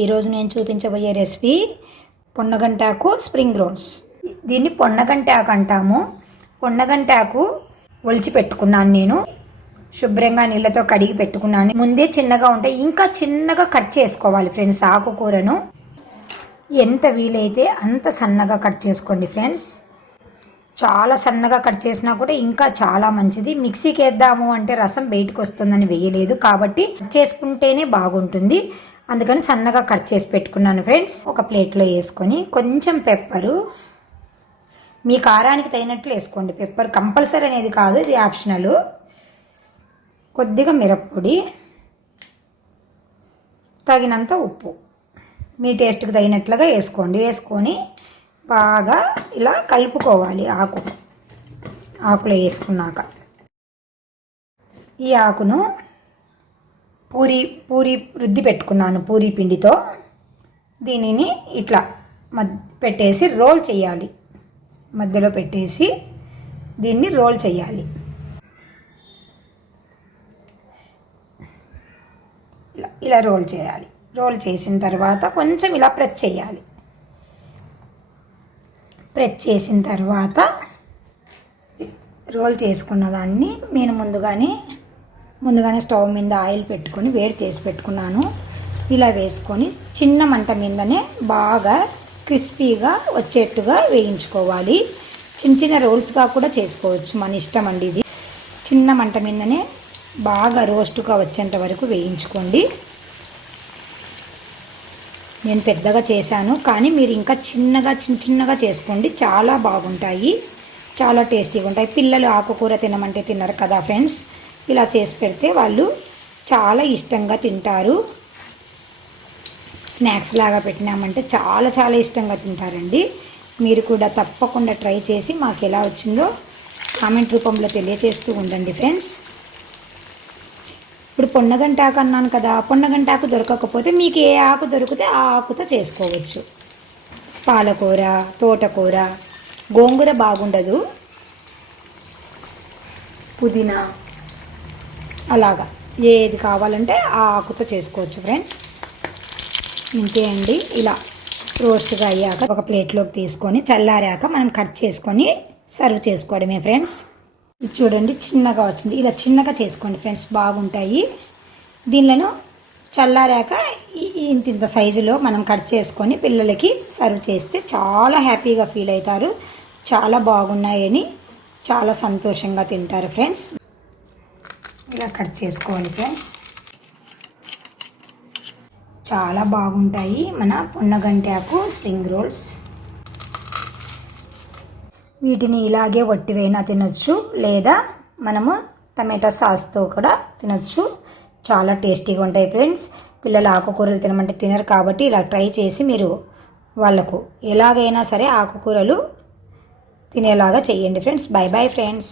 ఈరోజు నేను చూపించబోయే రెసిపీ పొన్నగంటాకు స్ప్రింగ్ రోల్స్. దీన్ని పొన్నగంటాకు అంటాము. పొన్నగంటాకు ఒలిచి పెట్టుకున్నాను. నేను శుభ్రంగా నీళ్ళతో కడిగి పెట్టుకున్నాను. ముందే చిన్నగా ఉంటాయి, ఇంకా చిన్నగా కట్ చేసుకోవాలి ఫ్రెండ్స్. ఆకుకూరను ఎంత వీలైతే అంత సన్నగా కట్ చేసుకోండి ఫ్రెండ్స్. చాలా సన్నగా కట్ చేసినా కూడా ఇంకా చాలా మంచిది. మిక్సీకి వేద్దాము అంటే రసం బయటకు వస్తుందని వేయలేదు, కాబట్టి చేసుకుంటేనే బాగుంటుంది. అందుకని సన్నగా కట్ చేసి పెట్టుకున్నాను ఫ్రెండ్స్. ఒక ప్లేట్లో వేసుకొని కొంచెం పెప్పరు, మీ కారానికి తగినట్లు వేసుకోండి. పెప్పర్ కంపల్సరీ అనేది కాదు, ఇది ఆప్షనల్. కొద్దిగా మిరప్పొడి, తగినంత ఉప్పు, మీ టేస్ట్కి తగినట్లుగా వేసుకోండి. వేసుకొని బాగా ఇలా కలుపుకోవాలి. ఆకులో వేసుకున్నాక ఈ ఆకును పూరి రుద్ది పెట్టుకున్నాను పూరి పిండితో. దీనిని ఇట్లా పెట్టేసి రోల్ చేయాలి. మధ్యలో పెట్టేసి దీన్ని రోల్ చేయాలి. ఇలా రోల్ చేయాలి. రోల్ చేసిన తర్వాత కొంచెం ఇలా ప్రెస్ చేయాలి. ప్రెస్ చేసిన తర్వాత రోల్ చేసుకున్న దాన్ని నేను ముందుగానే స్టవ్ మీద ఆయిల్ పెట్టుకొని వేడి చేసి పెట్టుకున్నాను. ఇలా వేసుకొని చిన్న మంట మీదనే బాగా క్రిస్పీగా వచ్చేట్టుగా వేయించుకోవాలి. చిన్న చిన్న రోల్స్గా కూడా చేసుకోవచ్చు, మన ఇష్టం అండి. ఇది చిన్న మంట మీదనే బాగా రోస్ట్గా వచ్చేంత వరకు వేయించుకోండి. నేను పెద్దగా చేశాను, కానీ మీరు ఇంకా చిన్నగా చేసుకోండి. చాలా బాగుంటాయి, చాలా టేస్టీగా ఉంటాయి. పిల్లలు ఆకుకూర తినమంటే తినరు కదా ఫ్రెండ్స్. ఇలా చేసి పెడితే వాళ్ళు చాలా ఇష్టంగా తింటారు. స్నాక్స్ లాగా పెట్టినామంటే చాలా ఇష్టంగా తింటారండి. మీరు కూడా తప్పకుండా ట్రై చేసి మాకు ఎలా వచ్చిందో కామెంట్ రూపంలో తెలియజేస్తూ ఉండండి ఫ్రెండ్స్. ఇప్పుడు పొన్నగంటాకు అన్నాను కదా, పొన్నగంటాకు దొరకకపోతే మీకు ఏ ఆకు దొరికితే ఆ ఆకుతో చేసుకోవచ్చు. పాలకూర, తోటకూర, గోంగూర బాగుండదు, పుదీనా, అలాగా ఏది కావాలంటే ఆ ఆకుతో చేసుకోవచ్చు ఫ్రెండ్స్. ఇంతే అండి. ఇలా రోస్ట్గా అయ్యాక ఒక ప్లేట్లోకి తీసుకొని చల్లారాక మనం కట్ చేసుకొని సర్వ్ చేసుకోవడమే ఫ్రెండ్స్. ఇది చూడండి, చిన్నగా వచ్చింది. ఇలా చిన్నగా చేసుకోండి ఫ్రెండ్స్, బాగుంటాయి. దీనిలో చల్లారాక ఇంత సైజులో మనం కట్ చేసుకొని పిల్లలకి సర్వ్ చేస్తే చాలా హ్యాపీగా ఫీల్ అవుతారు. చాలా బాగున్నాయని చాలా సంతోషంగా తింటారు ఫ్రెండ్స్. ఇలా కట్ చేసుకోవాలి ఫ్రెండ్స్. చాలా బాగుంటాయి మన పొన్నగంటాకు స్ప్రింగ్ రోల్స్. వీటిని ఇలాగే వట్టివైనా తినొచ్చు, లేదా మనము టమాటా సాస్తో కూడా తినొచ్చు. చాలా టేస్టీగా ఉంటాయి ఫ్రెండ్స్. పిల్లలు ఆకుకూరలు తినమంటే తినరు, కాబట్టి ఇలా ట్రై చేసి మీరు వాళ్ళకు ఎలాగైనా సరే ఆకుకూరలు తినేలాగా చేయండి ఫ్రెండ్స్. Bye bye friends.